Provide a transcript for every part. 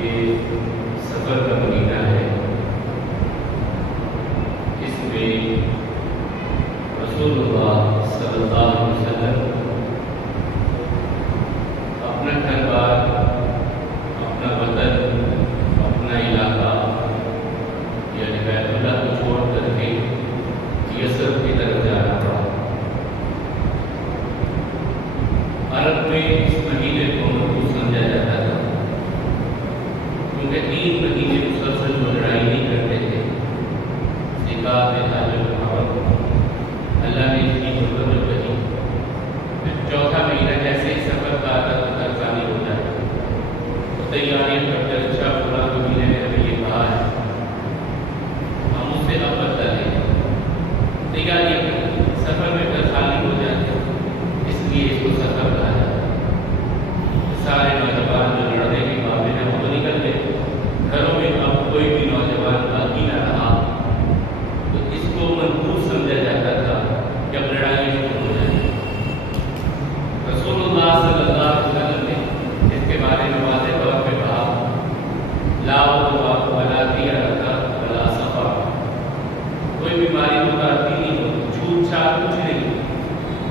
یہ سفر کا مہینہ ہے، اس میں رسول اللہ صلی اللہ علیہ وسلم اپنا گھر بار، اپنا وطن، اپنا علاقہ یعنی بیت اللہ کو چھوڑ کر کے یثرب کی طرف جانا پڑا۔ عرب میں اس مہینے کو محفوظ سمجھا جاتا تھا کیونکہ 3 مہینے مسلسل وہ لڑائی نہیں کرتے تھے۔ اللہ نے اس کی ضرورت بچی، چوتھا مہینہ جیسے ہی سفر کا آتا تو ترسانی ہو جاتی، تو تیاریاں کرتے اچھا فلاں مہینے میں ہمیں یہ کہا ہے، ہم اس سے اب بدلا لیں، تیاریاں کرتے سفر میں ترسانی ہو جاتی، اس لیے اس کو سفر کہا جاتا ہے۔ سارے نوجوان جو لڑنے کے قابل ہیں وہ تو نکل گئے، گھروں میں اب کوئی بھی نوجوان باقی نہ رہا، تو اس کو منحوس سمجھا جاتا تھا کہ اب لڑائیاں شروع ہو جائیں۔ رسول اللہ صلی اللہ علیہ وسلم نے اس کے بارے میں واضح طور پہ کہا، لا وباء ولا طیرۃ ولا سفر، کوئی بیماری متعدی نہیں ہوتی، چھوٹ چھاٹ کچھ نہیں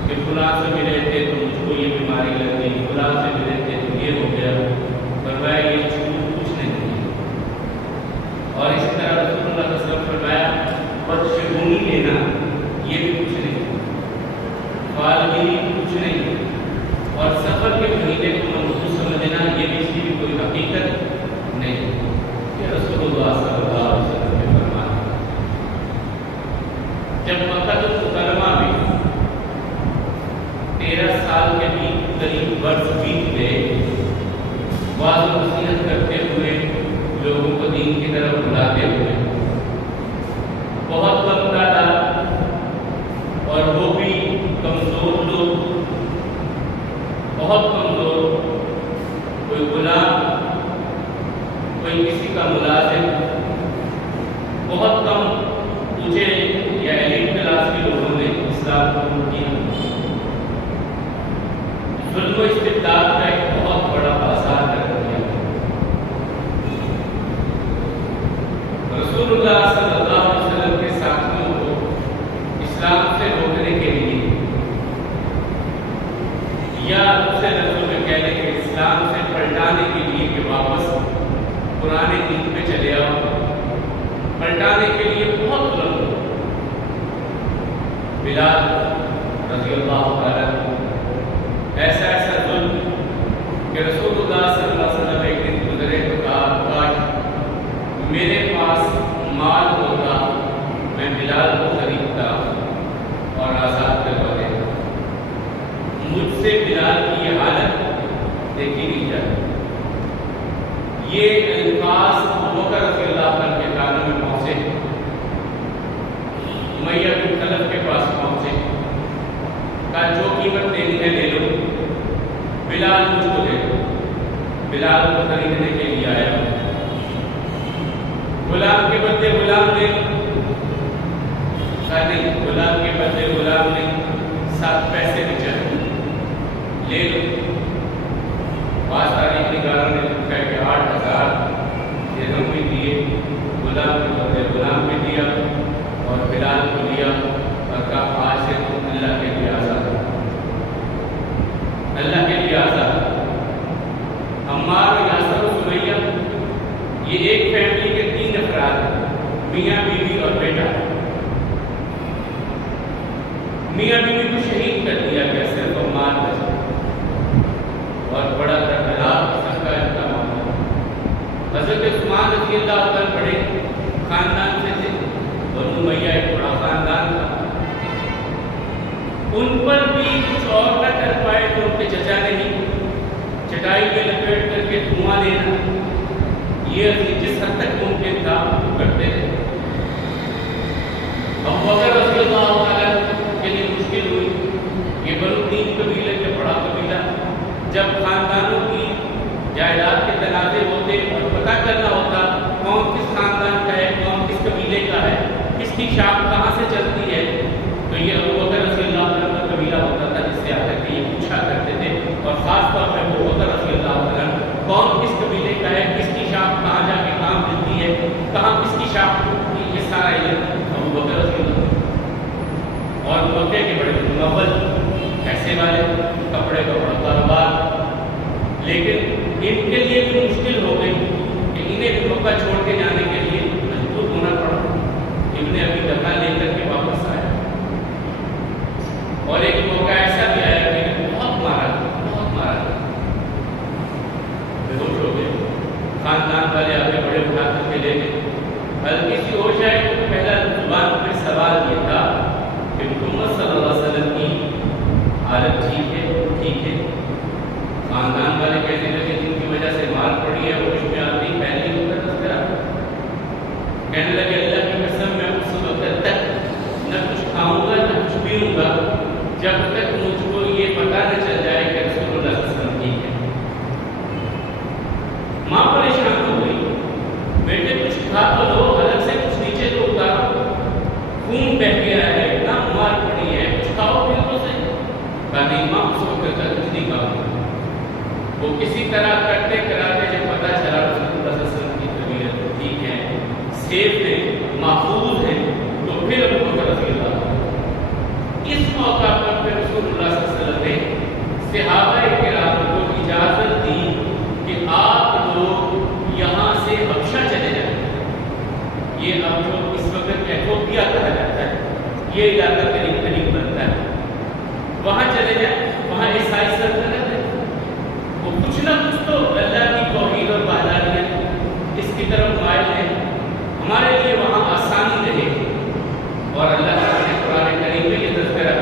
کہ فلاں سے ملے تھے تو مجھ کو یہ بیماری لگ گئی، فلاں سے ملے تھے تو یہ ہو گیا، فرمایا یہ چھوٹ کچھ نہیں ہوتی۔ اور اسی طرح رسول اللہ صلی اللہ علیہ وسلم فرمایا بدشگونی لینا یہ بھی کچھ نہیں، فالگیری کچھ نہیں، اور سفر کے مہینے کو منحوس سمجھنا یہ بھی اس کی بھی کوئی حقیقت نہیں۔ یہ رسول اللہ صلی اللہ علیہ وسلم کے فرمان ہے۔ جب مکہ المکرمہ میں 13 سال کے بھی قریب برس بیت گئے، واضح نصیحت کرتے ہوئے، لوگوں کو دین کی طرف بلاتے ہوئے، بہت کم تعداد اور وہ بھی کمزور لوگ، بہت کمزور، کوئی غلام، کوئی کسی کا ملازم، بہت کم اونچے یا ایلیٹ کلاس کے لوگوں نے اسلام قبول کیا۔ ظلم و استبداد کا ایک بہت بڑا آثار کر دیا۔ رسول اللہ صلی اللہ علیہ وسلم کے ساتھیوں کو اسلام سے روکنے کے لیے، یا دوسرے لفظوں میں کہہ لیں کہ اسلام سے پلٹانے کے لیے کہ واپس پرانے دین پہ چلے آؤ، پلٹانے کے لیے بہت ظلم ہوا۔ بلال رضی اللہ تعالیٰ ایسا ایسا ظلم کہ رسول اللہ صلی اللہ علیہ وسلم ایک دن گزرے تو کہا، کاش میرے پاس مال ہوتا میں بلال کو خریدتا اور آزاد کروا دیتا، مجھ سے بلال کی یہ حالت دیکھی نہیں جاتی۔ یہ الفاظ ابوبکر رضی اللہ عنہ کے کانوں میں پہنچے، امیہ بن خلف کے پاس پہنچے، کہا جو قیمت دینی ہے لے لو، بلال مجھ کو دے دو، بلال کو خریدنے کے لیے آیا ہوں، غلام کے بدلے غلام لے لو، کہا نہیں، غلام کے بدلے غلام نہیں، 7 پیسے بھی چاہیے، لے لو۔ بعض تاریخ نگاروں نے لکھا کہ 8,000 درہم بھی دیے، غلام کے بدلے غلام بھی دیا، اور بلال کو لیا اور کہا آج سے تم اللہ کے لیے آزاد ہو، اللہ کے لیے آزاد۔ عمار، یاسر و سمیہ یہ ایک فیملی کے 3 افراد ہیں، میاں بیوی اور بیٹا۔ میاں بیوی کو شہید کر دیا گیا، صرف عمار بچا، اور بڑا دردناک قسم کا ان کا معاملہ۔ حضرت عثمان رضی اللہ عنہ بڑے خاندان سے تھے، بنو امیہ ایک بڑا خاندان تھا، ان پر بھی کچھ اور نہ کر پائے تو ان کے چچا نہیں، چٹائی میں لپیٹ کر کے دھواں دینا، یہ جس حد تک ممکن تھا وہ کرتے رہے۔ ابوبکر رضی اللہ عنہ کے لیے مشکل ہوئی، یہ بنو تین قبیلے کے بڑا قبیلہ، جب خاندانوں کی جائیداد کے تنازع ہوتے اور پتہ کرنا ہوتا کون کس خاندان کا ہے، کون کس قبیلے کا ہے، کس کی شاخ کہاں سے چلتی ہے، تو یہ ابوبکر رضی اللہ عنہ کا قبیلہ ہوتا تھا جس سے آ کر کے یہ پوچھا کرتے تھے، اور خاص طور پہ ابوبکر رضی اللہ عنہ کون کس قبیلے کا ہے، کس کی شاخ کی شاخ ٹوٹی، یہ سارا علم ابو بکر رضی اللہ اور موقع کے بڑے مغل پیسے والے، کپڑے کا بڑا کاروبار، لیکن ان کے لیے بھی مشکل ہو گئی کہ انہیں بھی موقع چھوڑ کے جانے کے لیے مجبور ہونا پڑا۔ ابن ابی دفع لے کر کے واپس آیا، اور ایک موقع ایسا بھی آیا کہ بہت مارا بے ہوش ہو گئے، خاندان والے آگے بڑے اٹھا کر کے لے گئے۔ ہلکی سی ہوش آئی تو پہلا زبان پہ سوال یہ تھا کہ محمد صلی اللہ علیہ وسلم کی حالت ٹھیک ہے؟ خاندان والے کہنے لگے جن کی وجہ سے مار پڑی ہے ہوش میں آتی پہلی ہوتا تذکرہ، کہنے لگے اللہ کی قسم میں اس وقت تک نہ کچھ کھاؤں گا نہ کچھ پیوں گا جب تک مجھ کو یہ پتہ نہ چل جائے کہ رسول اللہ صلی اللہ علیہ وسلم ٹھیک ہے۔ ماں پریشان ہو گئی، بیٹے کچھ کھا تو دو، حلق سے کچھ نیچے تو اتارو، خون بہہ گیا ہے، اتنا مار پڑی ہے، کچھ کھاؤ پھر تو صحیح۔ کہا نہیں ماں اس وقت تک کچھ نہیں کھاؤں۔ وہ کسی طرح کرتے کراتے جب پتہ چلا رسول اللہ صلی اللہ علیہ وسلم کی طبیعت ٹھیک ہے، سیف ہے، محفوظ ہے، تو پھر ابو بکر رضی اللہ اس موقع پر پھر رسول اللہ صلی اللہ علیہ وسلم نے صحابہ کرام کو اجازت دی کہ آپ لوگ یہاں سے حبشہ چلے جائیں۔ یہ اب جو اس وقت ایتھوپیا کہا جاتا ہے، یہ علاقہ قریب قریب بنتا ہے، وہاں چلے جائیں، وہاں عیسائی سلطنت ہے، وہ کچھ نہ کچھ تو اللہ کی توحید اور وحدانیت اس کی طرف مائل ہے، ہمارے لیے وہاں آسانی رہے۔ اور اللہ تعالیٰ نے قرآن کریم میں یہ تذکرہ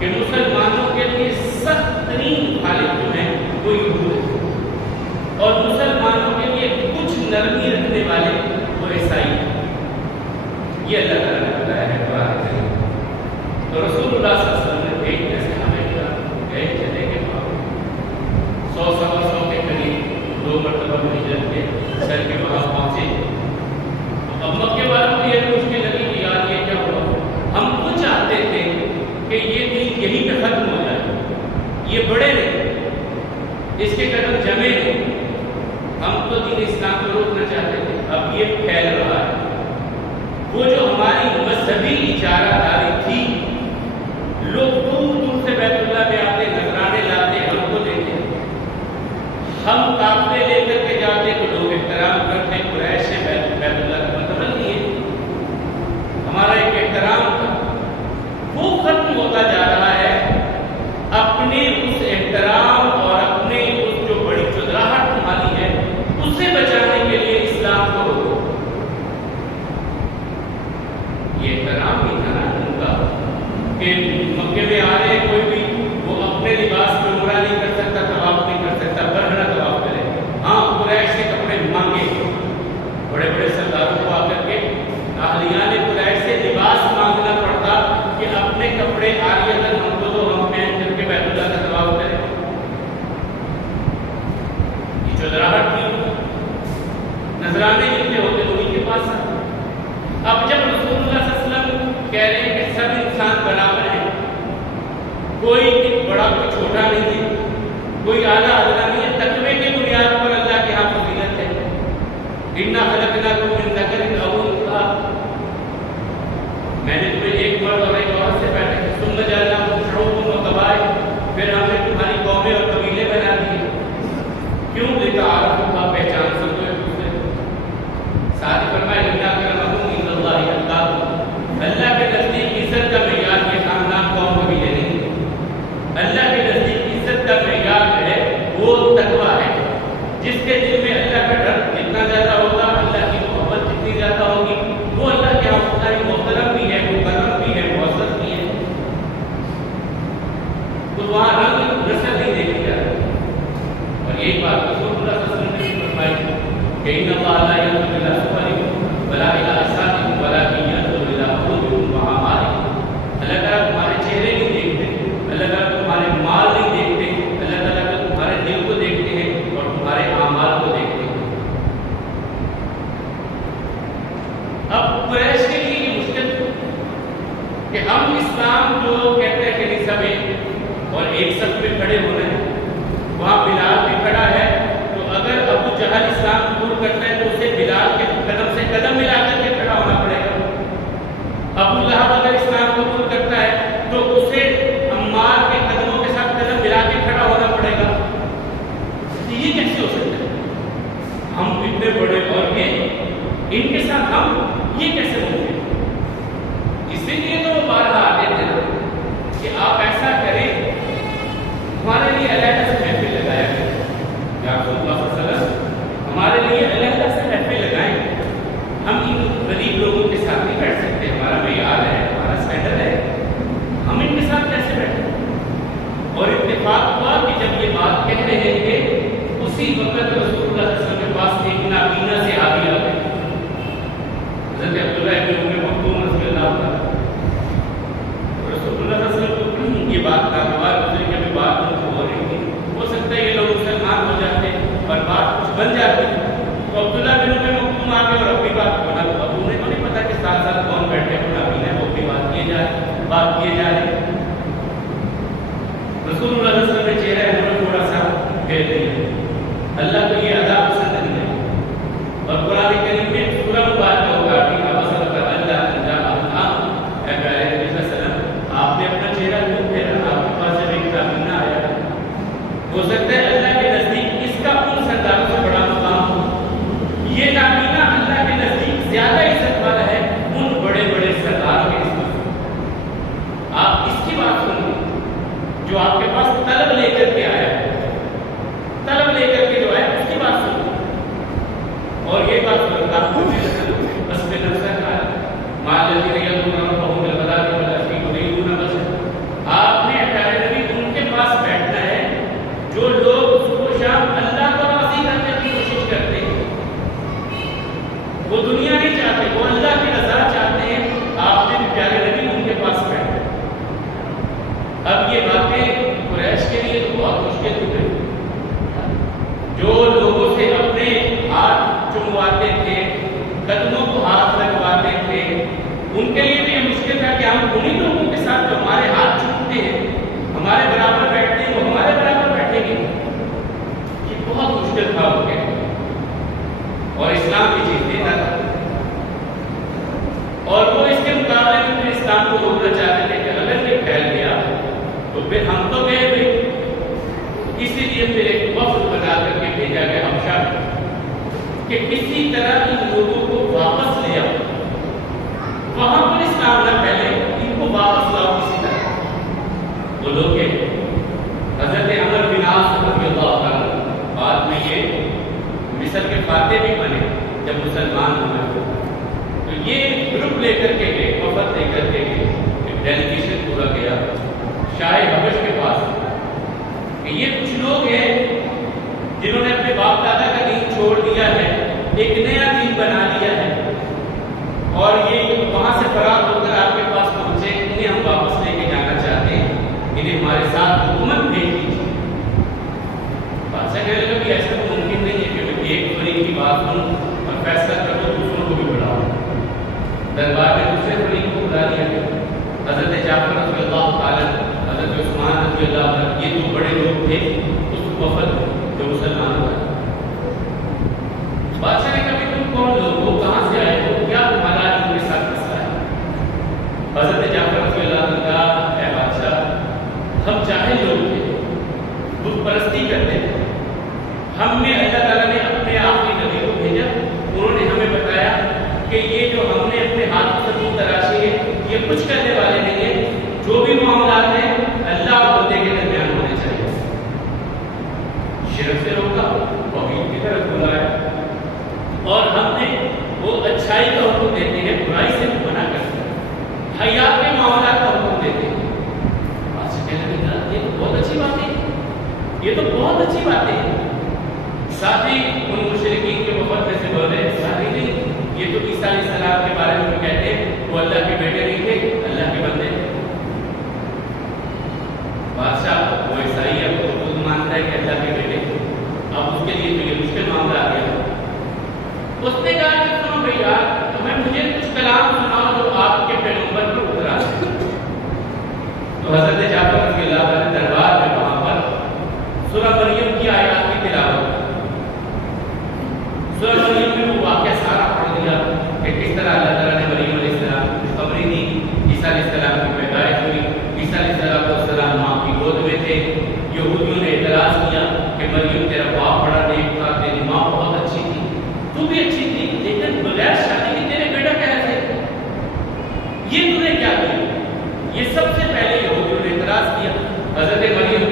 کہ مسلمانوں کے لیے سخت ترین مخالف جو ہیں وہ یہود ہیں، اور مسلمانوں کے لیے کچھ نرمی رکھنے والے وہ عیسائی ہیں۔ یہ اللہ تعالیٰ نے بتایا ہے قرآن کریم۔ تو رسول اللہ صلی اللہ علیہ وسلم نے ایک جیسے ہمیں گئے چلے گئے 100 سوا 100 کے قریب 2 مرتبہ ہجرت کے کر کے وہاں پہنچے۔ اب مکے والوں کو یہ مشکل لگی کہ یار یہ کیا ہوا، ہم تو چاہتے تھے کہ یہ دین یہیں پہ ختم ہو جائے، یہ بڑے نہیں، اس کے قدم جمے نہیں، ہم تو دین اسلام کو روکنا چاہتے تھے، اب یہ پھیل رہا ہے۔ وہ جو ہماری مذہبی اجارہ داری تھی، لوگ دور دور سے بیت اللہ میں آتے، نذرانے لاتے، ہم کو دیتے، ہم قافلے لے کر کے جاتے تو لوگ احترام کرتے، قریش سے بیت اللہ کا مطلب نہیں ہے، ہمارا ایک احترام تھا، وہ ختم ہوتا جا رہا ہے۔ اپنے اس احترام اور اپنے اس جو بڑی چودراہٹ تمہاری ہے اسے بچانے کے لیے اسلام کو روکو۔ یہ احترام بھی تھا نا ان کا کہ مکے میں آ رہے کوئی بھی وہ اپنے لباس میں عمرہ نہیں کر سکتا، طواف نہیں کر سکتا، برہنہ طواف کرے۔ ہاں قریش سے کپڑے مانگے، بڑے بڑے سرداروں کو آ کر کے اہلیان قریش سے لباس مانگنا پڑتا کہ اپنے کپڑے عاریۃً ہم کو تو ہم پہن کر کے بیت اللہ کا طواف کریں۔ یہ چودراہٹ تھی، نذرانے جتنے ہوتے انہیں کے پاس آتے۔ اب جب رسول اللہ صلی اللہ علیہ وسلم کہہ رہے ہیں کہ سب انسان برابر ہیں، کوئی بڑا کوئی چھوٹا نہیں ہے، کوئی اعلیٰ ادنا نہیں ہے، تقوی کی بنیاد پر اللہ کے ہاں فضیلت ہے۔ اِنَّا خَلَقْنَاكُم مِّن ذَكَرٍ أَوْ أُنثَىٰ، میں نے تمہیں ایک مرد اور ایک عورت سے پیدا کیا، ثُمَّ جَعَلْنَاكُمْ شُعُوبًا وَقَبَائِلَ، پھر ہم نے تمہاری قومیں اور قبیلے بنا دیے، کیوں؟ لِتَعَارَفُوا، آپ پہچان سکو ایک دوسرے کو۔ ساتھ ہی فرمایا إِنَّ أَكْرَمَكُمْ عِندَ اللَّهِ أَتْقَاكُمْ، اللہ کے نزدیک عزت کا معیار یہ خاندان قوم قبیلے نہیں، اللہ کے نزدیک عزت کا معیار ہے وہ تقویٰ ہے، جس کے دل میں اللہ کا ڈر جتنا زیادہ ہوگا، اللہ کی محبت جتنی زیادہ ہوگی، وہ اللہ کے ہاں محترم بھی ہے، مکرم بھی ہے، معزز بھی ہے۔ تو وہاں رنگ نسل نہیں دیکھی جاتی۔ اور یہی بات رسول اللہ صلی اللہ علیہ وسلم نے بھی فرمائی کہ إِنَّ اللَّهَ لَا يَنظُرُ إِلَىٰ صُوَرِكُمْ وَلَا إِلَىٰ أَجْسَامِكُمْ وَلَٰكِنْ يَنظُرُ إِلَىٰ قُلُوبِكُمْ وَأَعْمَالِكُمْ۔ اللہ تعالیٰ تمہارے چہرے نہیں دیکھتے، اللہ تعالیٰ تمہارے مال نہیں دیکھتے، اللہ تعالیٰ تمہارے دل کو دیکھتے ہیں اور تمہارے اعمال کو دیکھتے ہیں۔ اب قریش کے لیے یہ مشکل کہ ہم اسلام جو کہتے ہیں کہ سب اور ایک صف میں کھڑے ہونا ہے، وہاں بلال بھی کھڑا ہے، تو اگر ابو جہل اسلام قبول کرتا ہے تو اسے بلال کے قدم سے یہ کیسے ہو سکتا ہے؟ ہم اتنے بڑے اور ان کے ساتھ ہم یہ کیسے ممکن؟ اسی لیے تو وہ بارہا آتے تھے کہ آپ ایسا کریں، ہمارے لیے علیحدہ سے محفل لگایا گیا، رسول اللہ صلی اللہ علیہ وسلم ہمارے لیے علیحدہ سے محفل لگائیں، ہم ان غریب لوگوں کے ساتھ نہیں بیٹھ سکتے، ہمارا معیار ہے، ہمارا اسٹینڈرڈ ہے، ہم ان کے ساتھ کیسے بیٹھیں؟ اور اتفاق ہوا کہ جب یہ بات کہہ رہے تھے اسی وقت رسول اللہ صلی اللہ علیہ وسلم کے پاس ایک نابینا سے آدمی آ گئے، حضرت عبداللہ ابن ام مکتوم رضی اللہ عنہ، رسول اللہ صلی اللہ علیہ وسلم کو یہ بات ناگوار گزری کہ ابھی بات ہو رہی تھی، ہو سکتا ہے یہ لوگ مسلمان ہو جاتے اور بات کچھ بن جاتی، تو عبداللہ بن ام مکتوم آ گئے اور اپنی بات بنا، اب انہیں تو نہیں پتا کہ ساتھ ساتھ کون بیٹھے ہیں، نابینا ہے، وہ اپنی بات کیے جا رہے ہیں۔ رسول اللہ صلی اللہ علیہ وسلم نے چہرہ انور تھوڑا سا پھیر دیا، اللہ کو یہ ادا پسند نہیں ہے، اور قرآن کریم میں سورہ مبارکہ ہوگا کہ ابصر اللہ انجام اللہ، اے پیارے نبی صلی اللہ علیہ وسلم آپ نے اپنا چہرہ کیوں پھیرا؟ آپ کے پاس جب ایک نابینا آیا، ہو سکتا ہے اللہ کے نزدیک اس کا ان سرداروں سے بڑا مقام ہو، یہ نابینا اللہ کے نزدیک زیادہ عزت والا ہے ان بڑے بڑے سرداروں کے نسبت سے۔ آپ اس کی بات سنیں جو آپ کے پاس طلب لے کر کے آیا ہے، طلب لے کر کے جو ہے اس کی بات سنیں، اور یہ بات سنیں آپ کو بس میں نفسہ کا مال الذین یدعون ربهم بالغداۃ والعشی یریدون وجہہ، آپ نے پیارے نبی ان کے پاس بیٹھنا ہے جو لوگ صبح و شام اللہ کو راضی کرنے کی کوشش کرتے ہیں، وہ دنیا نہیں چاہتے، وہ اللہ کی رضا چاہتے ہیں، آپ نے بھی پیارے نبی ان کے پاس بیٹھنا۔ اب یہ باتیں قریش کے لیے تو بہت مشکل ہو گئی، جو لوگوں سے اپنے ہاتھ چمواتے تھے، قدموں کو ہاتھ لگواتے تھے، ان کے لیے بھی یہ مشکل تھا کہ ہم انہی لوگوں کے ساتھ جو ہمارے ہاتھ چومتے ہیں، ہمارے برابر بیٹھتے ہیں، وہ ہمارے برابر بیٹھیں گے، یہ بہت مشکل تھا ان کے، اور اسلام کی چیز دیتا تھا، اور وہ اس کے مقابلے میں پھر اسلام کو روکنا چاہتے تھے کہ اگر یہ پھیل گیا تو پھر ہم تو گئے بھی، اسی لیے پھر ایک وفد بنا کر کے بھیجا گیا حبشہ کہ کسی طرح ان لوگوں کو واپس لے آؤ، وہاں پر اسلام نہ پھیلے، ان کو واپس لاؤ کسی طرح۔ وہ لوگ حضرت عمر بن عاص رضی اللہ عنہ بعد میں یہ مصر کے فاتح بھی بنے جب مسلمان ہوئے، تو یہ گروپ لے کر کے گئے، وفد لے کر کے گئے، ایک ڈیلیگیشن پورا گیا شاہ حبش کے پاس کہ یہ کچھ لوگ ہیں جنہوں نے اپنے باپ دادا کا دین چھوڑ دیا ہے، ایک نیا دین بنا لیا ہے، اور یہ وہاں سے فرار ہو کر آپ کے پاس پہنچے، انہیں ہم واپس لے کے جانا چاہتے ہیں، انہیں ہمارے ساتھ حکومت بھیج دیجیے۔ بادشاہ کہنے لگا کہ ایسا تو ممکن نہیں ہے کہ ایک فریق کی بات سنوں اور فیصلہ کر دو، دوسروں کو بھی بلاؤ۔ دربار میں دوسرے فریق کو بلا لیا گیا، حضرت جعفر رضی اللہ تعالیٰ، حضرت عثمان رضی اللہ عنہ، یہ دو بڑے لوگ تھے اس وفد جو مسلمان ہوئے۔ بادشاہ نے کہا کہ تم کون لوگ ہو، کہاں سے آئے ہو، کیا تمہارا ان کے ساتھ مسئلہ ہے؟ حضرت جعفر رضی اللہ عنہ نے کہا اے بادشاہ، ہم جاہل لوگ تھے، بت پرستی کرتے تھے، ہم نے اللہ تعالیٰ نے اپنے آخری نبی کو بھیجا، انہوں نے ہمیں بتایا کہ یہ جو ہم نے اپنے ہاتھ سے ثبوت تراشے ہیں یہ کچھ کرنے والے نہیں ہیں، جو بھی معاملات ہیں اللہ اور بندے کے درمیان ہونے چاہیے، شرک سے روکا، توحید کی طرف بلایا، اور ہم نے وہ اچھائی کا حکم دیتے ہیں، برائی سے منع کرتے ہیں، حیا کے معاملات کا حکم دیتے ہیں۔ بادشاہ کہنے لگا یہ تو بہت اچھی بات ہے، یہ تو بہت اچھی بات ہے۔ ساتھ ہی ان مشرکین کے وفد میں سے بولے ساتھ ہی نہیں، یہ تو عیسیٰ علیہ السلام کے بارے میں کہتے ہیں وہ اللہ کے بیٹے نہیں تھے، اللہ کے بندے تھے۔ بادشاہ وہ عیسائی ہے، وہ خود مانتا ہے کہ اللہ کے بیٹے، اب اس کے لیے تو یہ مشکل معاملہ آ گیا۔ اس نے کہا کہ سنو بھیا، تمہیں مجھے کچھ کلام سناؤ جو آپ کے پیغمبر پر اترا ہے۔ تو حضرت جعفر رضی اللہ عنہ دربار میں وہاں پر سورہ مریم کی آیات کی تلاوت، سورہ مریم میں وہ واقعہ سارا پڑھ دیا کہ کس طرح اللہ تعالیٰ نے مریم علیہ السلام کو خوشخبری دی، عیسیٰ علیہ السلام کی پیدائش ہوئی، عیسیٰ علیہ السلام ماں کی گود میں تھے، یہودیوں نے اعتراض کیا کہ مریم تیرا باپ بڑا تو بھی اچھی تھی لیکن بغیر شادی کے تیرے بیٹا کیسے؟ یہ تو نے کیا کیا؟ یہ سب سے پہلے یہودیوں نے اعتراض کیا حضرت مریم،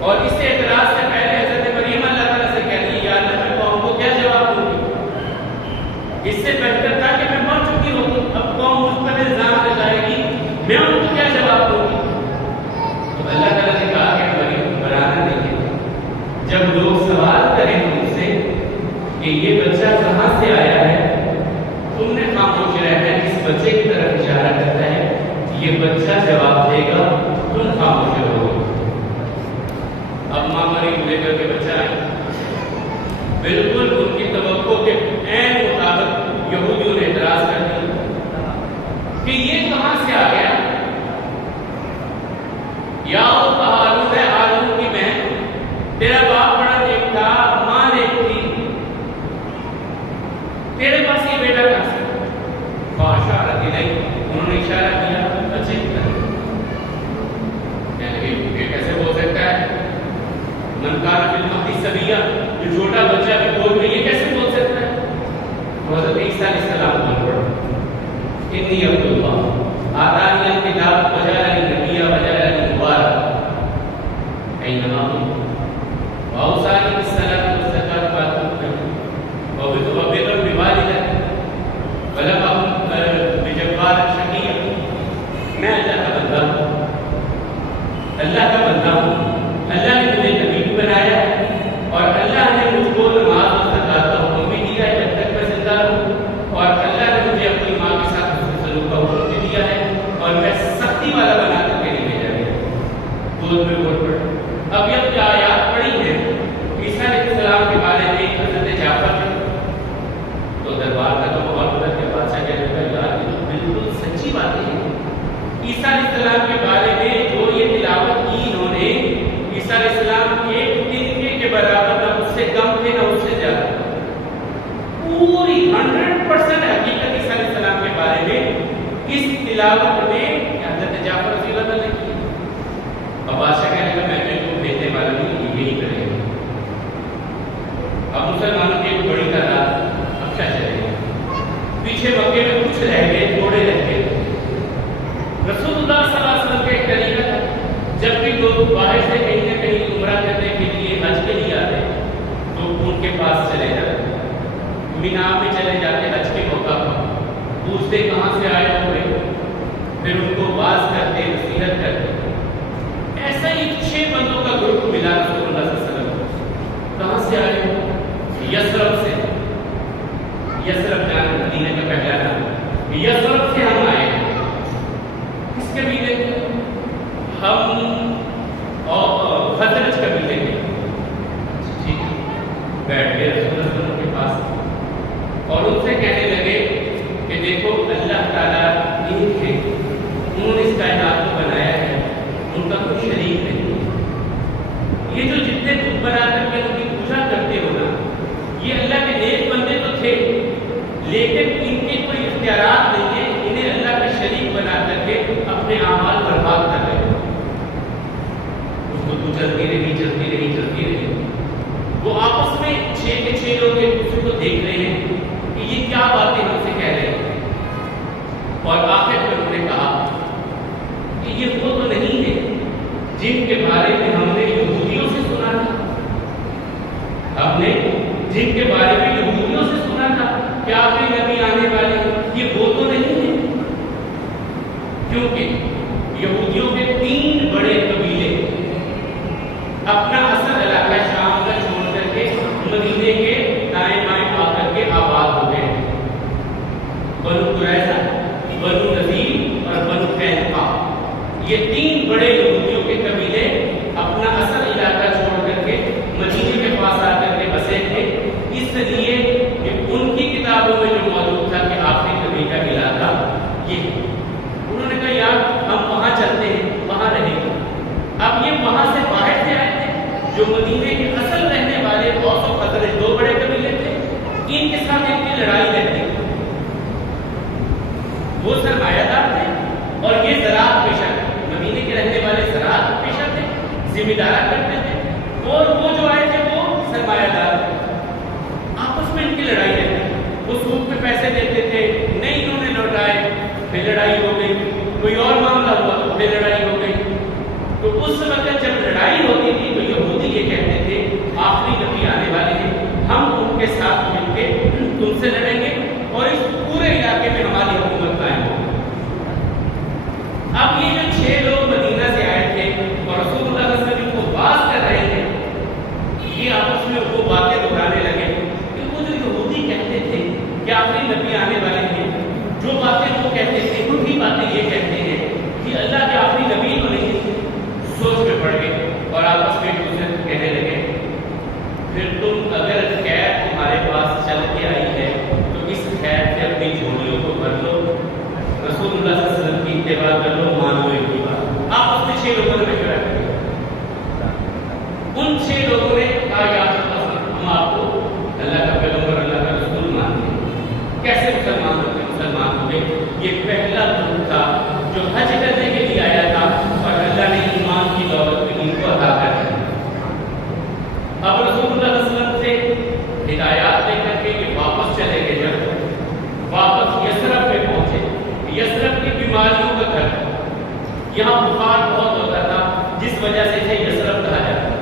اور اس سے اعتراض سے پہلے حضرت مریم اللہ تعالیٰ سے کہہ رہی ہے یا اللہ میں قوم کو کیا جواب دوں گی؟ اس سے بہتر تھا کہ میں مر چکی ہوں، اب قوم مجھ پر الزام لگائے گی، میں ان کو کیا جواب دوں گی؟ تو اللہ تعالیٰ نے کہا کہ مریم بنانا نہیں ہے، جب لوگ سوال کریں تم سے کہ یہ بچہ کہاں سے آیا ہے، تم نے خاموش رہنا ہے، اس بچے کی طرف اشارہ کرتا ہے، یہ بچہ جواب دے گا، تم خاموش رہو گے۔ اب ماں مریم لے کر کے بچہ آئے، بالکل ان کی توقع کے عین مطابق یہودیوں نے اعتراض کر دیا کہ یہ کہاں سے آ گیا؟ یا ہارون ہے، ہارون کی بہن، تیرا باپ بڑا نیک تھا، ماں نیک تھی، تیرے پاس یہ بیٹا کہاں سے؟ اشارہ دی نہیں، انہوں نے اشارہ کیا بچے کی طرف، یہ کیسے ہو سکتا ہے؟ من کان فی المہد صبیا، جو چھوٹا بچہ بھی گود میں، یہ کیسے بول سکتا ہے؟ حضرت عیسیٰ علیہ السلام بول پڑا انی عبد اللہ آتانی الکتاب وجعلنی نبیا وجعلنی مبارکا اینما کنت واوصانی بالصلاۃ والزکاۃ وبرا بوالدتی ولم اکن بجبارا شقیا، میں اللہ کا بندہ ہوں، اللہ کا بندہ ہوں، اللہ نے مجھے نبی بھی بنایا ہے اور اللہ نے مجھ کو نماز اور زکات کا حکم بھی دیا ہے جب تک میں زندہ رہوں، اور اللہ نے مجھے اپنی ماں کے ساتھ حسن سلوک کا حکم بھی دیا ہے، اور میں سختی والا بنا کر کے نہیں بھیجا گیا۔ دودھ میں بول پڑے۔ اب یہ کیا آیات پڑھی ہے عیسیٰ علیہ السلام کے بارے میں حضرت جعفر نے، تو دربار کا تو ماحول بدل کے بادشاہ کہنے لگا یار یہ تو بالکل سچی باتیں ہیں، عیسیٰ علیہ السلام کے بارے میں جو یہ تلاوت کی انہوں نے، عیسیٰ علیہ السلام ایک تنکے کے برابر نہ اس سے کم تھے نہ اس سے زیادہ، پوری 100% حقیقت عیسیٰ علیہ السلام کے بارے میں اس تلاوت میں حضرت جعفر رضی اللہ عنہ نے کی۔ اب بادشاہ کہنے لگا میں تو بھیجنے والا نہیں، یہی کرے گا۔ اب مسلمانوں کی ایک بڑی تعداد اکثر چلے گئے، پیچھے مکے میں کچھ رہ گئے، تھوڑے رہ گئے۔ رسول اللہ صلی اللہ علیہ وسلم کا ایک طریقہ تھا، جب بھی لوگ باہر سے کہیں نہ کہیں عمرہ کرنے کے لیے حج کے لیے آتے تو ان کے پاس چلے جاتے، مینا میں چلے جاتے حج کے موقع پر، پوچھتے کہاں سے آئے ہوئے، پھر ان کو واز کرتے، نصیحت کرتے۔ ایسا ہی 6 بندوں کا گروپ ملا رسول اللہ صلی اللہ علیہ وسلم کو۔ کہاں سے آئے ہو؟ یثرب سے۔ یثرب جان مدینہ کا پہلا نام، یثرب سے ہم آئے ہیں۔ کس قبیلے کے؟ ہم اور خزرج قبیلے کے۔ ٹھیک ہے، بیٹھ گئے رسول اللہ صلی اللہ علیہ وسلم کے پاس اور ان سے کہنے لگے کہ دیکھو اللہ تعالیٰ ایک ہے، انہوں نے اس کائنات کو بنایا ہے، ان کا کوئی شریک نہیں۔ یہ جو جتنے بت بنا کر کے ان کی پوجا کرتے ہو نا، یہ اللہ کے نیک بندے تو تھے لیکن ان کے کوئی اختیارات نہیں ہے، انہیں اللہ کا شریک بنا کر کے اپنے اعمال برباد کر رہے ہیں۔ اس کو تو چلتی رہی چلتی رہی چلتی رہی، وہ آپس میں 6 کے 6 لوگ ایک دوسرے کو دیکھ رہے ہیں کہ یہ کیا باتیں ہم سے کہہ رہے ہیں، اور آخر میں انہوں نے کہا کہ یہ وہ تو نہیں ہے جن کے بارے میں ہم نے یہودیوں سے سنا تھا، ہم نے جن کے بارے میں یہودیوں سے سنا تھا کہ آخری نبی آنے والے، یہ وہ تو نہیں ہے، کیونکہ یہودیوں کے 3 بڑے قبیلے اپنا اصل علاقہ شام کا چھوڑ کر کے مدینے کے دائیں بائیں آ کر کے آباد ہو گئے، بنو قریظہ، بنو نذیر اور بنو قینقاع۔ یہ 3 بڑے یہودیوں کے قبیلے اپنا اصل علاقہ چھوڑ کر کے مدینے کے پاس آ کر کے بسے تھے، اس لیے کہ ان کی کتابوں میں جو موجود تھا کہ آخری نبی کا علاقہ یہ ہے۔ انہوں نے کہا یار ہم وہاں چلتے ہیں، وہاں رہیں گے۔ اب یہ وہاں سے باہر سے آئے تھے، جو مدینے کے اصل رہنے والے اوس و خزرج 2 بڑے قبیلے تھے، ان کے ساتھ ان کی لڑائی رہتی تھی۔ وہ سرمایہ دار تھے اور یہ زراعت پیشہ تھے، مدینے کے رہنے والے زراعت پیشہ تھے، ذمہ دارا کرتے تھے، اور وہ جو آئے تھے وہ سرمایہ دار تھے۔ آپس میں وہ باتیں دہرانے لگے کہ وہ جو یہودی کہتے تھے کہ آخری نبی آنے والے ہیں، جو باتیں وہ کہتے تھے وہی باتیں یہ کہتے ہیں کہ اللہ کے آخری نبی تو نہیں۔ سوچ میں پڑ گئے اور آپس میں ایک دوسرے کو کہنے لگے پھر تم اگر خیر تمہارے پاس چل کے آئی ہے تو اس خیر سے اپنی جھولیوں کو بھر لو، رسول اللہ صلی اللہ علیہ وسلم کی اتباع کر لو، مان لو ایک ہی بات۔ آپ اپنے 6 لوگوں نے مشورہ کیا، ان 6 لوگوں نے کہا یا رسول اللہ ہم آپ کو اللہ کا پیغمبر اللہ کا رسول مانتے ہیں۔ کیسے مسلمان ہوتے مسلمان ہوئے؟ یہ پہلا گروپ تھا جو حج کرنے کے لیے آیا تھا اور اللہ نے ایمان کی دولت میں ان کو عطا کر دیا۔ اب رسول اللہ صلی اللہ علیہ وسلم سے ہدایات لے کر کے یہ واپس چلے گئے، جب واپس یثرب میں پہنچے، یثرب کی بیماریوں کا گھر ہے، یہاں بخار بہت ہوتا تھا جس وجہ سے اسے یثرب کہا جاتا ہے،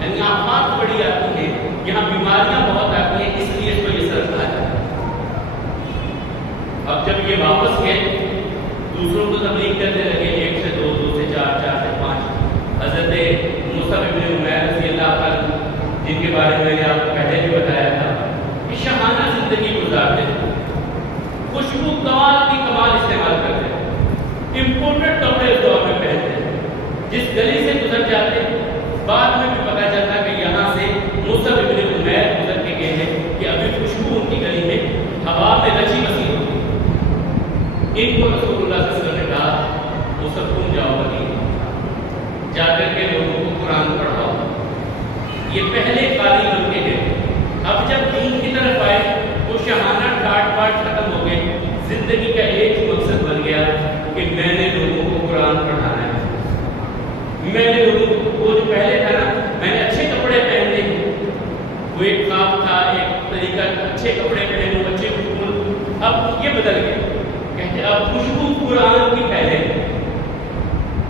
یعنی آفات بڑی آتی ہے، یہاں بیماریاں بہت آتی ہیں، اس لیے اس کو یثرب کہا جاتا ہے۔ اب جب یہ واپس گئے دوسروں کو تبلیغ کرنے لگے، 1 سے 2، 2 سے 4، 4 سے 5۔ حضرت مصعب بن عمیر رضی اللہ عنہ جن کے بارے میں نے آپ کو پہلے بھی بتایا تھا کہ شاہانہ زندگی گزارتے تھے، خوشبو کمال کی کمال استعمال کرتے تھے، امپورٹڈ کپڑے اس دور میں پہنتے تھے، جس گلی سے گزر جاتے بعد میں بھی پتا چلتا کہ یہاں سے مصعب بن عمیر گزر کے گئے ہیں کہ ابھی خوشبو ان کی گلی میں ہوا میں رچی بسی ہوتی۔ ان کو رسول اللہ صلی اللہ علیہ وسلم نے کہا مصعب تم جاؤ مدینہ، جا کر کے لوگوں کو قرآن پڑھاؤ۔ یہ پہلے قاری بن کے گئے، اب جب دین کی طرف آئے وہ شاہانہ ٹاٹ پاٹ ختم ہو گئے، زندگی کا ایک مقصد بن گیا کہ میں نے لوگوں کو قرآن پڑھانا ہے۔ میں نے لوگوں کو، وہ جو پہلے تھا نا میں نے اچھے کپڑے پہننے، وہ ایک خواب تھا، ایک طریقہ اچھے کپڑے پہنوں، اچھے خوشبو، اب یہ بدل گیا، کہتے اب خوشبو قرآن کی پہلے،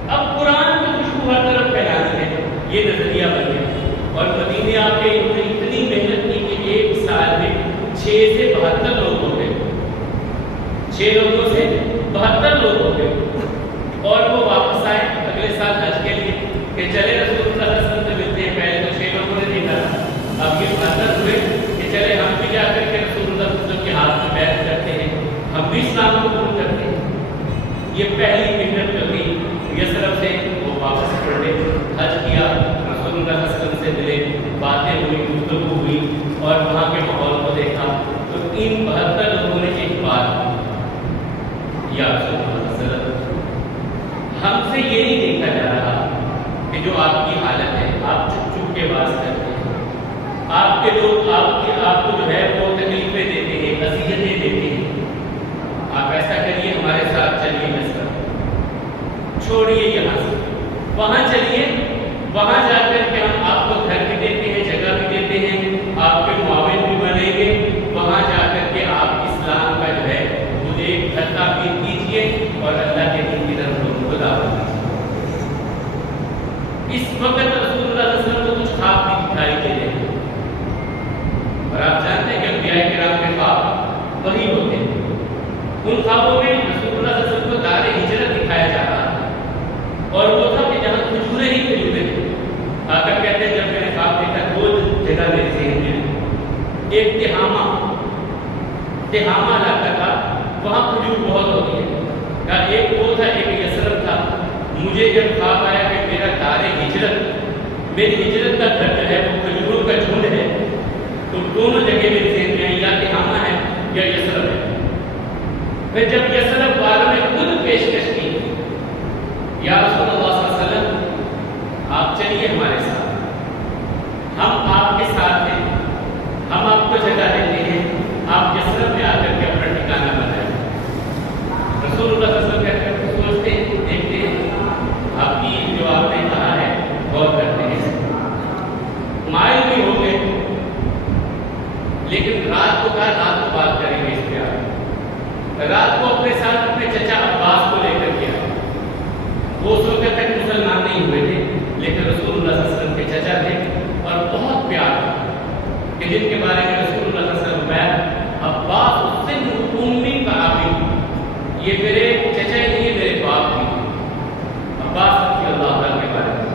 اب قرآن کی خوشبو ہر طرف پھیلانی ہے، یہ نظریہ بن گیا۔ اور مدینے آ کے اتنی محنت کی کہ 1 سال میں 6 سے 72 لوگ ہو گئے، 6 لوگوں سے 72 لوگ ہو گئے، اور وہ واپس آئے اگلے سال حج کے لیے کہ چلے رسول اللہ صلی اللہ علیہ وسلم سے ملتے ہیں۔ پہلے تو 6 لوگوں نے دیکھا تھا، اب یہ 72 ہوئے کہ چلے ہم بھی جا کر کے رسول اللہ صلی اللہ علیہ وسلم کے ہاتھ میں بیعت کرتے ہیں، ہم بھی اسلام کو قبول کرتے ہیں۔ یہ پہلی محنت جو تھی یثرب سے وہ واپس پلٹے، حج کیا، رسول اللہ صلی اللہ علیہ وسلم سے ملے، باتیں ہوئی، گفتگو ہوئی، اور وہاں کے ماحول کو دیکھا تو ان 72 لوگوں نے ایک بات کی، یا رسول اللہ صلی اللہ علیہ وسلم ہم سے یہ نہیں دیکھا جا رہا کہ جو آپ کی حالت ہے آپ چپ چپ کے باز کرتے ہیں، آپ کے لوگ آپ کو جو ہے وہ تکلیفیں دیتے ہیں، اذیتیں دیتے ہیں، آپ ایسا کریے ہمارے ساتھ چلیے، مصر چھوڑیے، یہاں سے وہاں چلیے، وہاں جا کر کے ہم آپ کو گھر بھی دیتے ہیں، جگہ بھی دیتے ہیں، آپ کے معاون بھی بنیں گے، وہاں جا کر کے آپ اسلام کا جو ہے وہ ایک گھر تعمیر کیجیے اور اللہ کے دین کی طرف لوگوں کو دعوت دیجیے۔ اس وقت رسول اللہ صلی اللہ علیہ وسلم کو کچھ خواب بھی دکھائی دے رہے ہیں، اور آپ جانتے ہیں کہ انبیاء کرام کے خواب وہی ہوتے ہیں۔ ان خوابوں میں رسول اللہ صلی اللہ علیہ وسلم کو دار ہجرت دکھایا جا رہا تھا، اور وہ تھا کہ جہاں کھجوریں ہی کھجوریں تھے۔ آقا کہتے ہیں جب میں نے خواب دیکھا 2 جگہ میرے ذہن میں، ایک تہامہ علاقہ تھا، وہاں کھجور بہت ہوتی ہے، ایک وہ تھا، ایک یثرب تھا۔ مجھے جب خواب آیا کہ میرا دار ہجرت، میری ہجرت کا گھر جو ہے وہ کھجوروں کا جھنڈ ہے، تو دونوں جگہ میرے ذہن میں ہیں، یا تہامہ ہے یا یثرب ہے۔ پھر جب یثرب والوں نے خود پیشکش کی، یا رسول اللہ صلی اللہ علیہ وسلم آپ چلیے ہمارے ساتھ، ہم آپ کے ساتھ ہیں، ہم آپ کو جگہ دیتے ہیں، آپ یثرب میں آ کر کے اپنا ٹھکانہ بنائیں۔ رسول اللہ صلی اللہ علیہ وسلم کہتے ہیں سوچتے ہیں، دیکھتے ہیں، آپ کی جو آپ نے کہا ہے غور کرتے ہیں، مائل بھی ہو گئے، لیکن رات کو کہا رات کو بات کریں گے اس پہ۔ رات کو اپنے ساتھ اپنے چچا عباس کو لے کر کے آئے، وہ اس وقت تک مسلمان نہیں ہوئے تھے، لیکن رسول اللہ صلی اللہ علیہ وسلم کے چچا تھے اور بہت پیار تھا، کہ جن کے بارے میں رسول اللہ صلی اللہ علیہ وسلم بیان، عباس اس سے امی کا عابد، یہ میرے چچا ہی نہیں، میرے باپ بھی، عباس رضی اللہ عنہ کے بارے میں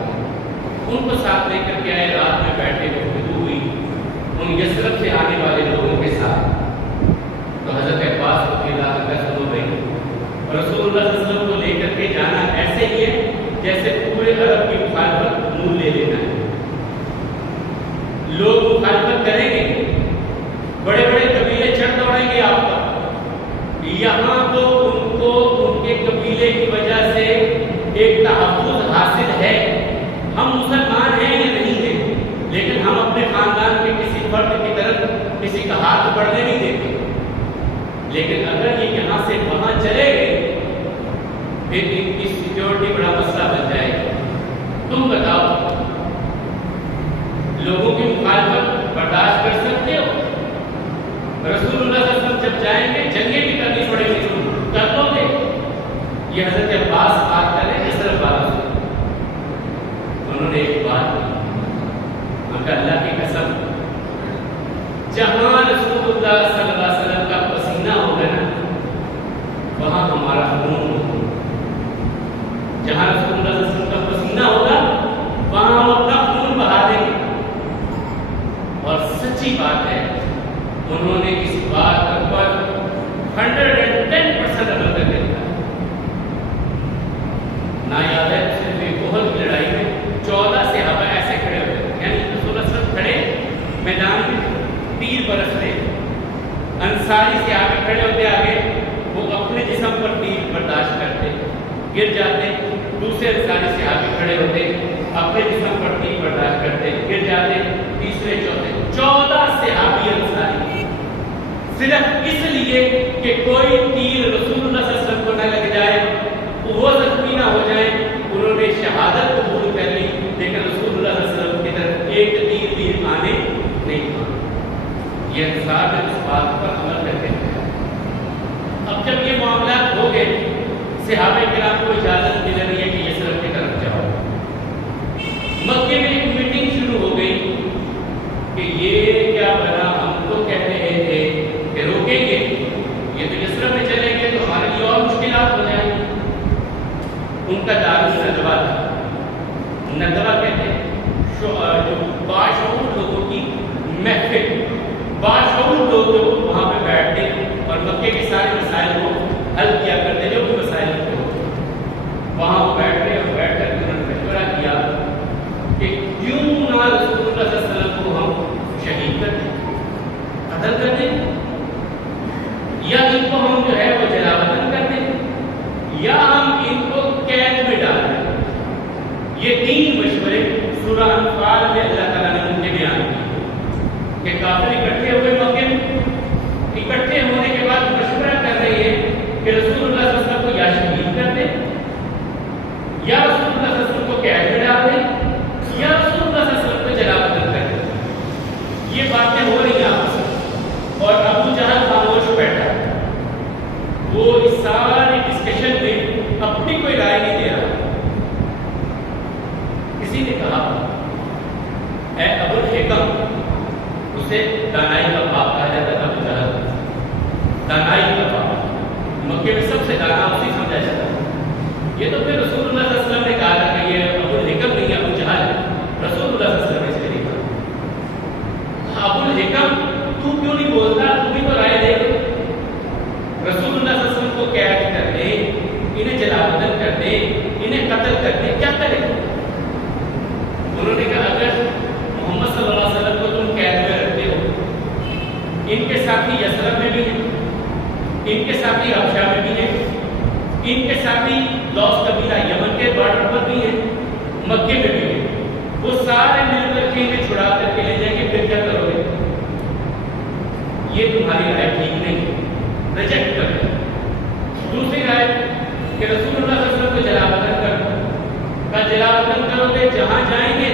ان کو ساتھ لے کر کے آئے۔ رات میں بیٹھے گفتگو ہوئی، ان یثرب سے آنے والے لوگوں کے ساتھ، تو حضرت عباس رضی اللہ عنہ سنو بھائی، رسول اللہ صلی اللہ علیہ وسلم کو لے کر کے جانا ایسے ہی ہے جیسے پورے عرب کی مخالفت منہ لے لینا ہے۔ لوگ مخالفت کریں گے، بڑے بڑے قبیلے چڑھ دوڑیں گے آپ پر، یہاں تو ان کو ان کے قبیلے کی وجہ سے ایک تحفظ حاصل ہے۔ ہم مسلمان ہیں یا نہیں ہیں، لیکن ہم اپنے خاندان کے کسی فرد کی طرف کسی کا ہاتھ بڑھنے نہیں دیتے۔ لیکن اگر یہ یہاں سے وہاں چلے گئے، پھر ان کی سیکیورٹی بڑا مسئلہ بن جائے گا۔ تم بتاؤ، لوگوں کی مخالفت برداشت کر سکتے ہو؟ رسول اللہ صلی اللہ علیہ وسلم جب جائیں گے جنگیں بھی کرنی پڑیں گی، کر لو گے؟ یہ حضرت عباس بات کر رہے ہیں صرف بات سے۔ انہوں نے ایک بات کی، مگر اللہ کی قسم، جہاں رسول اللہ صلی اللہ علیہ وسلم کا پسینہ ہوگا نا، وہاں ہمارا خون ہوگا۔ جہاں رسول اللہ صلی اللہ علیہ وسلم کا پسینہ ہوگا، وہاں ہم اپنا خون بہا دیں گے۔ اور سچی بات ہے، انہوں نے اس بات پر 110% عمل کر کے دکھایا۔ نہ یاد ہے صرف ایک احد کی لڑائی میں 14 صحابہ ایسے کھڑے ہوئے، یعنی رسول اللہ صلی اللہ علیہ وسلم کھڑے میدان میں، تیر برستے، انصاری صحابی کھڑے ہوتے آگے، وہ اپنے جسم پر تیر برداشت کرتے، گر جاتے، دوسرے انصاری صحابی کھڑے ہوتے، اپنے جسم پر تیر برداشت کرتے، گر جاتے، تیسرے چوتھے، 14 صحابی انصاری، صرف اس لیے کہ کوئی تیر رسول اللہ صلی اللہ علیہ وسلم کو نہ لگ جائے، وہ زخمی نہ ہو جائے۔ انہوں نے شہادت قبول کر لی، لیکن رسول اللہ صلی اللہ علیہ وسلم کی طرف ایک تیر بھی آنے نہیں پا۔ یہ انصار نے اس بات پر عمل کرتے ہیں۔ اب جب یہ معاملات ہو گئے، صحابہ کرام کو اجازت مل رہی ہے کہ یثرب کی طرف جاؤ۔ مکے میں ایک میٹنگ شروع ہو گئی کہ یہ کیا بنا، ہم تو کہہ رہے تھے کہ روکیں گے، یہ تو یثرب میں چلیں گے تو ہمارے لیے اور مشکلات ہو جائیں گی۔ ان کا دارالندوا تھا، ندوہ کہتے ہیں جو باشعور لوگوں کی محفل، باشعور لوگ جو وہاں پہ بیٹھتے اور مکے کے سارے مسائل کو حل کیا کرتے، جو بھی مسائل ہوتے وہاں وہ بیٹھتے، اور بیٹھ کر انہوں نے مشورہ کیا کہ کیوں نہ رسول اللہ صلی اللہ علیہ وسلم کو ہم شہید کر دیں، قتل کر دیں، یا ان کو ہم جو ہے وہ جلا وطن کر دیں، یا ہم ان کو قید میں ڈال دیں۔ یہ تین مشورے سورہ انفال میں اللہ تعالیٰ نے ان کے بیان کیے کہ کافر اکٹھے ہوئے مکے میں، اکٹھے ہونے کے بعد مشورہ کر رہے ہیں کہ رسول اللہ صلی اللہ علیہ وسلم کو یا شہید کر دیں، یا رسول اللہ صلی اللہ علیہ وسلم کو قید میں ڈال دیں، یا رسول اللہ صلی اللہ علیہ وسلم کو جلا وطن کر دیں۔ یہ باتیں ہو رہی ہیں آپس میں، اور ابو جہل خاموش بیٹھا، وہ اس سارے ڈسکشن میں اپنی کوئی رائے نہیں دے رہا۔ کسی نے کہا، اے ابو الحکم، اسے دانائی کا باپ کہا جاتا تھا، ابو جہل دانائی کا باپ، مکے میں سب سے دانا اسی سمجھا جاتا تھا۔ یہ تو پھر رسول اللہ صلی اللہ علیہ وسلم نے کہا تھا کہ یہ ابو الحکم نہیں ہے، ابو جہل ہے، رسول اللہ صلی اللہ علیہ وسلم نے اس کے لیے کہا، ابو الحکم تو کیوں نہیں بولتا، تو بھی تو رائے دے۔ رسول اللہ صلی اللہ علیہ وسلم کو قید کر دے، انہیں جلا وطن کر دے، انہیں قتل کر دے، کیا کرے؟ انہوں نے کہا اگر محمد صلی اللہ علیہ وسلم کو تم قید میں رکھتے ہو، ان کے ساتھی یثرب میں بھی ہیں، ان کے ساتھی حبشہ میں بھی ہیں، ان کے ساتھی لوس قبیلہ یمن کے بارڈر پر بھی ہیں، مکے میں بھی ہیں، وہ سارے مل کر کے انہیں چھڑا کر کے لے جائیں گے، پھر کیا کرو گے؟ یہ تمہاری رائے ٹھیک نہیں، ریجیکٹ کر دیں۔ دوسری رائے کہ رسول اللہ صلی اللہ علیہ وسلم کو جلا وطن کر دو، کا جلا وطن کرو گے، جہاں جائیں گے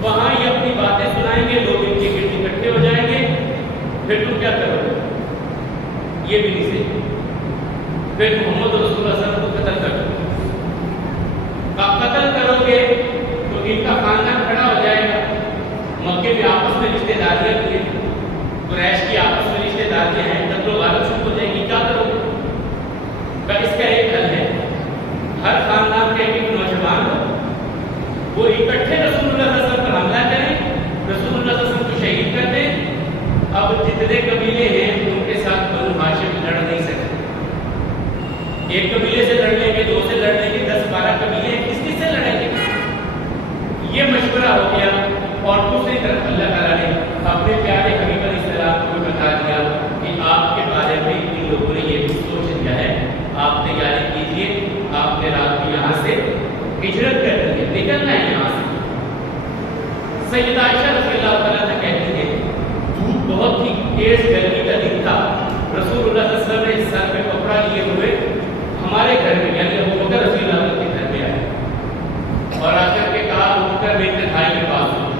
وہاں یہ اپنی باتیں سنائیں گے، لوگ ان کے گرد اکٹھے ہو جائیں گے، پھر تم کیا کرو گے؟ یہ بھی نہیں صحیح۔ پھر محمد رسول اللہ صلی اللہ علیہ وسلم کو قتل کر دو، قتل کرو گے تو ان کا خاندان کھڑا ہو جائے گا، مکے میں آپس میں رشتے داریاں بھی ہیں، قریش کی آپس میں رشتے داریاں ہیں، قتل و غارت شروع ہو جائے گی، کیا کرو گے؟ اس کا ایک حل ہے، ہر خاندان کے ایک نوجوان ہو، وہ اکٹھے رسول اللہ صلی اللہ علیہ وسلم پر حملہ کریں، رسول اللہ صلی اللہ علیہ وسلم کو شہید کر دیں، سیدہ عائشہ رضی اللہ تعالیٰ عنہ کہتی ہے دھوپ بہت ہی تیز گرمی کا دن تھا، رسول اللہ صلی اللہ علیہ وسلم نے سر پہ کپڑا لیے ہوئے ہمارے گھر میں یعنی ابو بکر رضی اللہ عنہ کے گھر میں آئے اور آ کر کے کہا ابو بکر میں تنہائی میں پاس ہوں،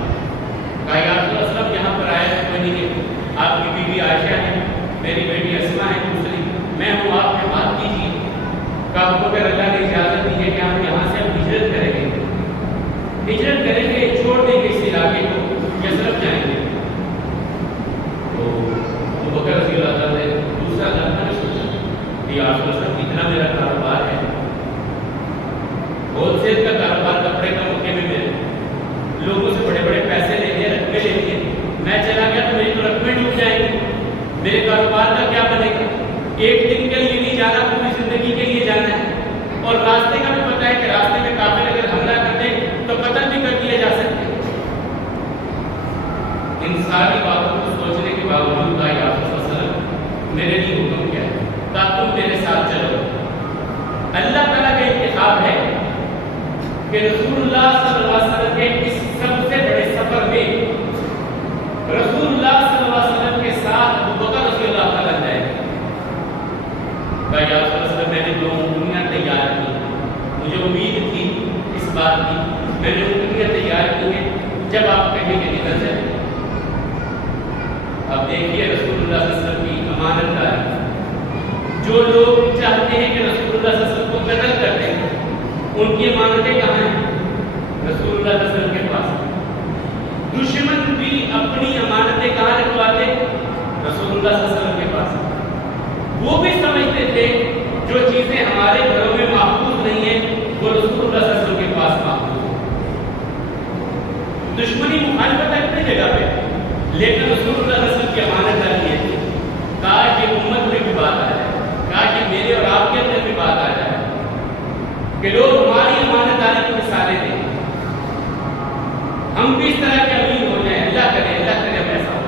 کہا یا رسول اللہ صلی اللہ علیہ وسلم یہاں پر آئے کوئی نہیں ہے، آپ کی بیوی عائشہ ہے، میری بیٹی اسماء ہے دوسری، میں ہوں، آپ سے بات کیجیے۔ کہا ابو بکر اللہ نے اجازت دی ہے کہ ہم یہاں سے ہم ہجرت کریں گے، ہجرت کریں گے، چھوڑ دیں گے اس علاقے کو، یثرب جائیں گے۔ تو ابو بکر رضی اللہ تعالیٰ نے دوسرا لمحہ نہیں سوچا کہ یا رسول اللہ اتنا میرا کاروبار ہے، ہول سیل کا کاروبار کپڑے کا موقع میں میرے لوگوں سے بڑے بڑے پیسے لے لیے، رقمیں لے لیے، میں چلا گیا تو میری تو رقمیں ڈوب جائیں گی، میرے کاروبار کا کیا بنے گا؟ ایک دن کے لیے نہیں جانا، پوری زندگی کے لیے جانا ہے، اور راستے کا بھی پتہ ہے کہ راستے میں کافر اگر حملہ کر دیں تو قتل بھی کر دیے جا سکتے ہیں۔ ان ساری باتوں کو سوچنے کے باوجود یا رسول اللہ صلی اللہ علیہ وسلم میرے لیے حکم کیا ہے کہ تم میرے ساتھ چلو۔ اللہ تعالیٰ کا انتخاب ہے کہ رسول اللہ صلی اللہ علیہ وسلم کے اس سب سے بڑے سفر میں رسول اللہ صلی اللہ علیہ وسلم کے ساتھ ابو بکر رضی اللہ تعالیٰ عنہ جائے۔ کہ یا رسول اللہ صلی اللہ علیہ وسلم میں نے دو اونٹنیاں تیار کی، مجھے امید تھی اس بات کی، میں نے اونٹنیاں تیار کی ہیں، جب آپ کہیں گے نکل جائیں۔ اب دیکھیے رسول اللہ صلی اللہ علیہ وسلم کی امانت داری، جو لوگ چاہتے ہیں کہ رسول اللہ صلی اللہ علیہ وسلم کو قتل کر دیں ان کی امانتیں کہاں ہیں؟ رسول اللہ صلی اللہ علیہ وسلم کے پاس۔ دشمن بھی اپنی امانتیں کہاں رکھواتے؟ رسول اللہ صلی اللہ علیہ وسلم کے پاس۔ وہ بھی سمجھتے تھے جو چیزیں ہمارے گھروں میں محفوظ نہیں ہیں وہ رسول اللہ صلی اللہ علیہ وسلم کے پاس محفوظ ہیں۔ دشمنی مخالفت ہے اپنی جگہ پہ، لیکن رسول اللہ صلی اللہ علیہ وسلم کی امانت داری ہے کاش یہ امت میں بھی بات آ جائے، کاش یہ میرے اور آپ کے اندر بھی بات آ جائے کہ لوگ ہماری امانت داری کی مثالیں دیں، ہم بھی اس طرح کے امین ہو جائیں۔ اللہ کرے ہم ایسا ہو،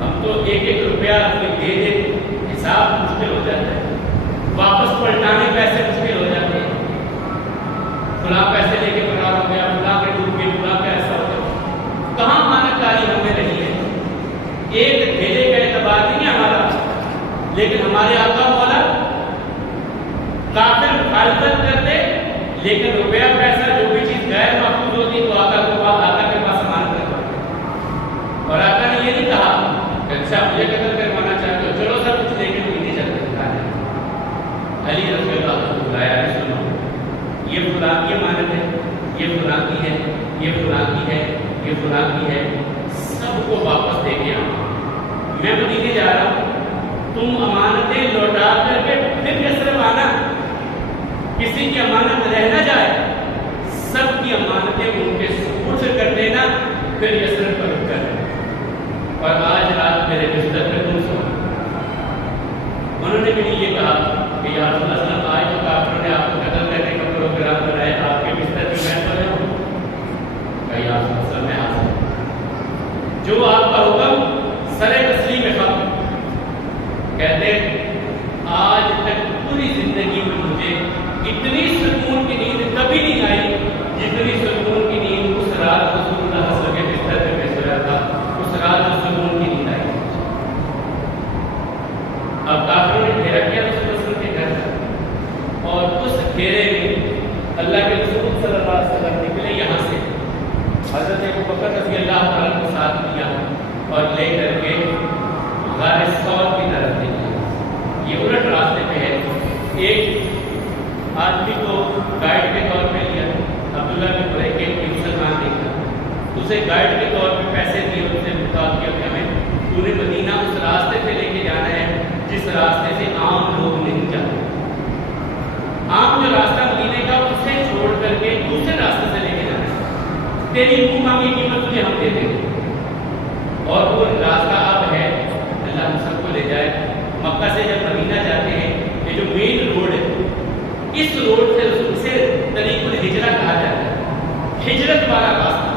ہم تو ایک ایک روپیہ دے دے حساب مشکل ہو جاتا ہے، واپس پلٹانے پیسے مشکل ہو جاتے ہیں، فلاں پیسے لے کے فرار ہو گیا، فلاں کے ڈوب گئے، فلاں کا ایسا ہو گیا۔ کہاں امانت داری ہمیں نہیں ہے؟ ایک ڈھیلے کا اعتبار نہیں ہے ہمارا، لیکن ہمارے آقا مولا کافر مخالفت کرتے لیکن روپیہ پیسہ جو بھی چیز غیر محفوظ ہوتی تو آقا کے پاس امانت رکھواتے، اور آقا نے یہ نہیں کہا کہ اچھا مجھے قتل کروانا چاہتے ہو چلو سب کچھ لے کے کوئی نہیں چلتا۔ علی رضی اللہ عنہ کو بلایا، سنو یہ فلاں کی امانت ہے، یہ فلاں کی ہے، یہ فلاں کی ہے، یہ فلاں کی ہے، سب کو واپس دے کے آؤں، میں مدینے جا رہا ہوں، تم امانتیں لوٹا کر کے پھر یثرب آنا، کسی کی امانت رہ نہ جائے، سب کی امانتیں ان کے سپرد کر دینا، پھر یثرب پر رک کر، اور آج رات میرے بستر پہ تم سو۔ انہوں نے بھی یہ کہا کہ یا رسول اللہ صلی اللہ علیہ وسلم آج تو کافروں نے آپ کو قتل کرنے کا پروگرام بنایا، آپ کے بستر پہ میں سو جاؤں؟ کہ یا رسول اللہ صلی اللہ علیہ وسلم میں حاضر، جو آپ کا حکم سر تسلیم ختم۔ کہتے آج تک پوری زندگی میں مجھے اتنی سکون کی نیند کبھی نہیں آئی جتنی سکون کی نیند اس رات رسول اللہ صلی اللہ علیہ وسلم کے بستر پہ میں سویا تھا، اس رات میں سکون کی نیند آئی۔ اب کافروں نے گھیرا کیا رسول اللہ صلی اللہ علیہ وسلم کے گھر، اور اس گھیرے میں اللہ کے رسول صلی اللہ علیہ وسلم نکلے یہاں سے، حضرت ابو بکر رضی اللہ عنہ کو ساتھ لیا اور لے کر کے غار ثور کی طرف نکلے۔ یہ الٹ راستے پہ ہے، ایک آدمی کو گائیڈ کے طور پہ لیا، عبداللہ بن بریکہ کے مسلمان دیکھا، اسے گائیڈ کے طور پہ پیسے دیے، اسے مطالب کیا کہ ہمیں تو نے مدینہ اس راستے پہ لے کے جانا ہے جس راستے سے عام لوگ نہیں جاتے، عام جو راستہ مدینے کا اسے چھوڑ کر کے دوسرے راستے سے لے کے جانا ہے، تیری منہ مانگی قیمت تجھے ہم دے دیں گے۔ اور وہ راستہ اب ہے، اللہ ہم سب کو لے جائے، مکہ سے جب مدینہ جاتے ہیں یہ جو مین روڈ ہے، اس روڈ سے اسے طریق الہجرہ کہا جاتا ہے، ہجرت والا راستہ۔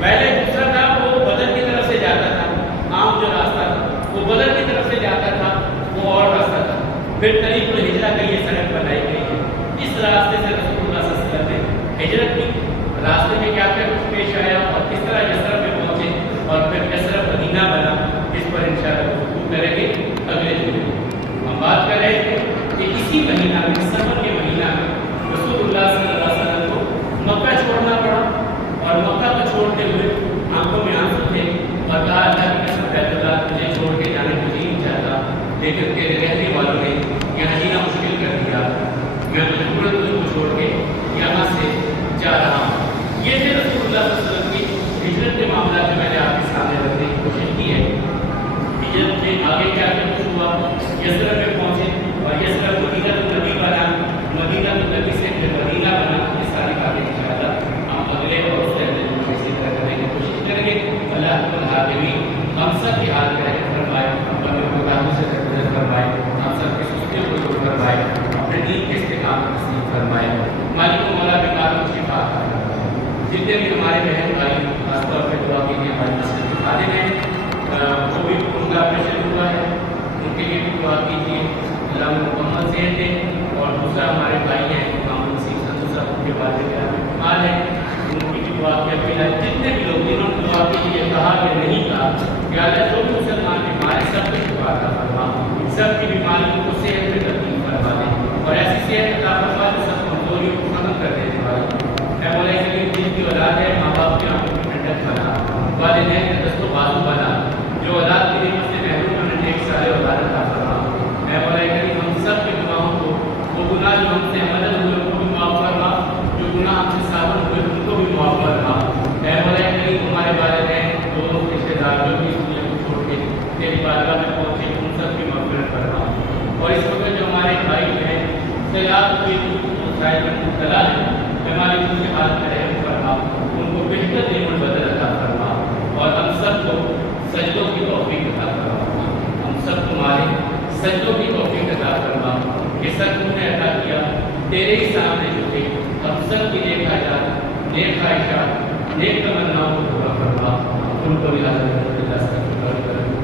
پہلے دوسرا تھا وہ بدر کی طرف سے جاتا تھا، عام جو راستہ تھا وہ بدر کی طرف سے جاتا تھا، وہ اور راستہ تھا، پھر طریق الہجرہ کا یہ سڑک بنائی گئی ہے۔ اس راستے سے رسول اللہ صلی اللہ علیہ وسلم نے ہجرت کی، راستے میں کیا کیا کچھ پیش آیا اور کس مدینہ بنا، اس پر انشاءاللہ گفتگو کریں گے اگلے جمعے۔ ہم بات کر رہے تھے کہ اسی مہینہ میں، سفر کے مہینہ میں رسول اللہ صلی اللہ علیہ وسلم کو مکہ چھوڑنا پڑا، اور مکہ کو چھوڑتے ہوئے آنکھوں میں آنسو تھے، اور کہا اللہ کی قسم بیت اللہ مجھے چھوڑ کے جانے کو جی نہیں چاہتا، لیکن تیرے رہنے والوں نے یہاں جینا مشکل کر دیا، میں مجبوراً تجھ کو چھوڑ کے یہاں سے جا رہا ہوں۔ یہ تھے رسول اللہ صلی اللہ علیہ وسلم کی ہجرت کے معاملات جو میں نے آپ کے سامنے رکھنے کی کوشش کی ہے۔ ہجرت میں آگے کیا کچھ ہوا، یثرب میں پہنچے، اور یثرب مدینہ النبی بنا، مدینہ النبی سے پھر مدینہ بنا۔ یہ ساری باتیں انشاءاللہ ہم اگلے اور اس سے اسی طرح کرنے کی کوشش کریں گے۔ اللہ رب العالمین ہم سب کی حال کرے فرمائے، اپنے خداوند سے درگزر فرمائے، ہم سب کی سستیوں کو دور فرمائے، اپنے دین کے استقامت نصیب فرمائے۔ مالک و مولا بیمار کو شفا عطا فرمائے۔ جتنے بھی ہمارے بہن بھائی خاص طور پہ دعا کے لیے ہماری مسجد کے خادم ہیں، وہ بھی ان کا آپریشن ہوا ہے، ان کے لیے بھی دعا کیجیے، اللہ مکمل صحت دے۔ اور دوسرا ہمارے بھائی ہیں محمد نصیب سنجو صاحب، ان کے والد گرامی بیمار ہیں، ان کی بھی دعا کی اپیل ہے۔ جتنے بھی لوگ جنہوں نے دعا کے لیے کہا کہ نہیں کہا، کہ اللہ جو مسلمان بیمار ہیں سب کو شفا عطا فرما، سب کی بیماریوں کو صحت میں تبدیل فرما دے، اور ایسی صحت عطا فرما جو سب کمزوریوں کو ختم کر دینے والی۔ اے مولا کریم جن کی اولاد ہے، ماں باپ کی آنکھوں کی ٹھنڈک بنا، والدین کے دست و بازو بنا، جو اولاد کی نعمت سے محروم ہیں نیک سارے اولاد عطا فرما۔ اے مولا کریم ہم سب کے گناہوں کو، وہ گناہ جو ہم سے مدد ہوئے ان کو بھی معاف فرما، جو گناہ ہم سے ثابت ہوئے ان کو بھی معاف فرما۔ اے مولا کریم ہمارے والدین، دوست، رشتے دار جو بھی اس دنیا کو چھوڑ کے تیری بارگاہ میں پہنچے، ان سب کی مغفرت فرما۔ اور اس وقت جو ہمارے بھائی ہیں سیلاب کی مسائل میں مبتلا ہیں، ہماری ان کے حال میں رحم فرما، ان کو بہتر نعمت بدل عطا فرما، اور ہم سب کو سجدوں کی توفیق عطا فرما، ہم سب تمہارے سجدوں کی توفیق عطا فرما کہ سب تم نے عطا کیا تیرے ہی سامنے جھکے، ہم سب کی نیک حاجات، نیک خواہشات، نیک تمناؤں کو پورا فرما، ان کو بھی حاضر کر